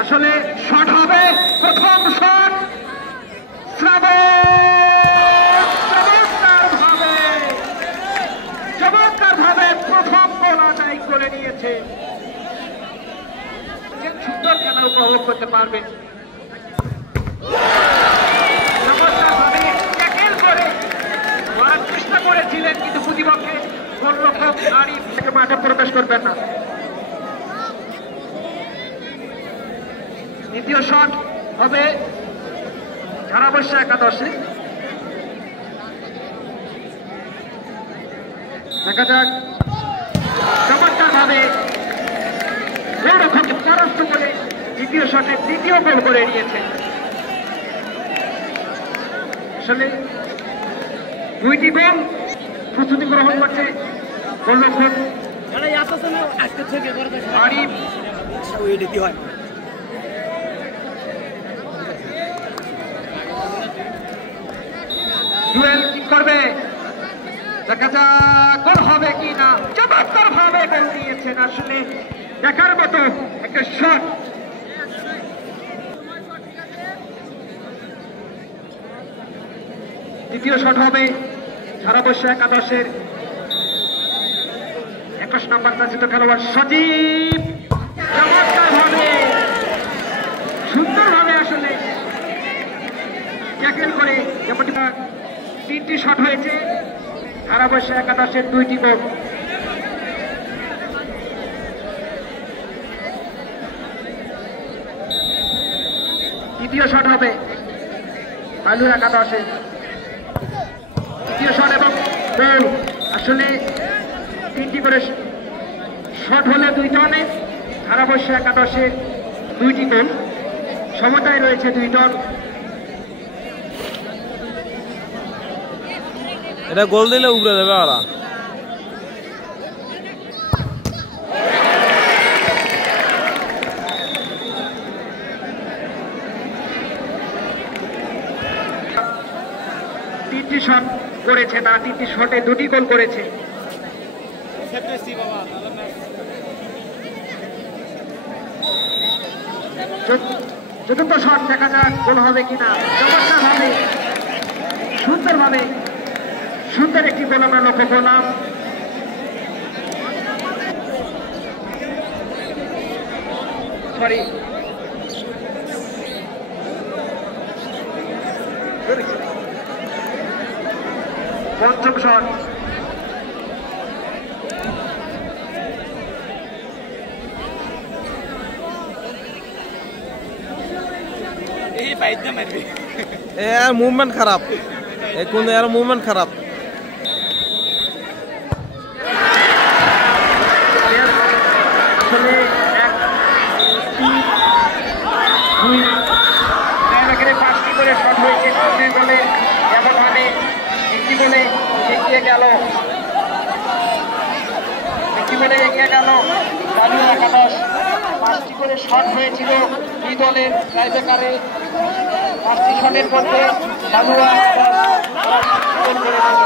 আসলে শট হবে, প্রথম শট চমৎকার ভাবে প্রথম গোল আদায় করে নিয়েছে। সুন্দর খেলা উপভোগ করতে পারবেন। চমৎকার ভাবে ট্যাকেল করে মারার চেষ্টা করেছিলেন, কিন্তু প্রতিপক্ষে গোলরক্ষক আরিফ মাঠে প্রবেশ করবেন না। দ্বিতীয় শট হবে ধারাবর্ষা একাদশে। দেখা যাক, চমৎকার ভাবে গোলরক্ষককে পরাস্ত করে দ্বিতীয় শটে দ্বিতীয় গোল করে নিয়েছে। আসলে দুইটি গোল প্রস্তুতি গ্রহণ করছে গোলরক্ষক আরিফ। ডুয়েল কি করবে, দেখা যাক গোল হবে কি না। চমৎকার ভাবে গোল দিয়েছেন, আসলে দেখার মতো একটা শট। দ্বিতীয় শট হবে ধারাবর্ষা একাদশের 21 নম্বর চাচিত খেলোয়াড় সজীব। চমৎকার ভাবে সুন্দর ভাবে আসলে ট্যাকেল করে, যেমনটি 3টি শট হয়েছে ধারাবর্ষা একাদশের 2টি গোল। দ্বিতীয় শট হবে আলুর একাদশে, দ্বিতীয় শট এবং গোল। আসলে 3টি করে শট হলে 2 টনে, ধারাবর্ষা একাদশে 2টি গোল। সমতায় রয়েছে 2 টন। এটা গোল দিলে উপরে যাবে। ওরা তিনটি শট করেছে, তারা 3টি শটে 2টি গোল করেছে। চতুর্থ শট, দেখা যাক গোল হবে কিনা। চমৎকার ভাবে সুন্দর একটি গোল আমরা লক্ষ্য করলাম। পঞ্চম শট, এর মুভমেন্ট খারাপ, কোন এর মুভমেন্ট খারাপ। আসলে 5টি করে শট হয়েছে, বলে যেমন ভাবে একটি বলে এগিয়ে গেল বালুয়া একাদশ। 5টি করে শট হয়েছিল দুই দলের টাইব্রেকারে। 5টি শটের মধ্যে বালুয়া গোল করে দিল।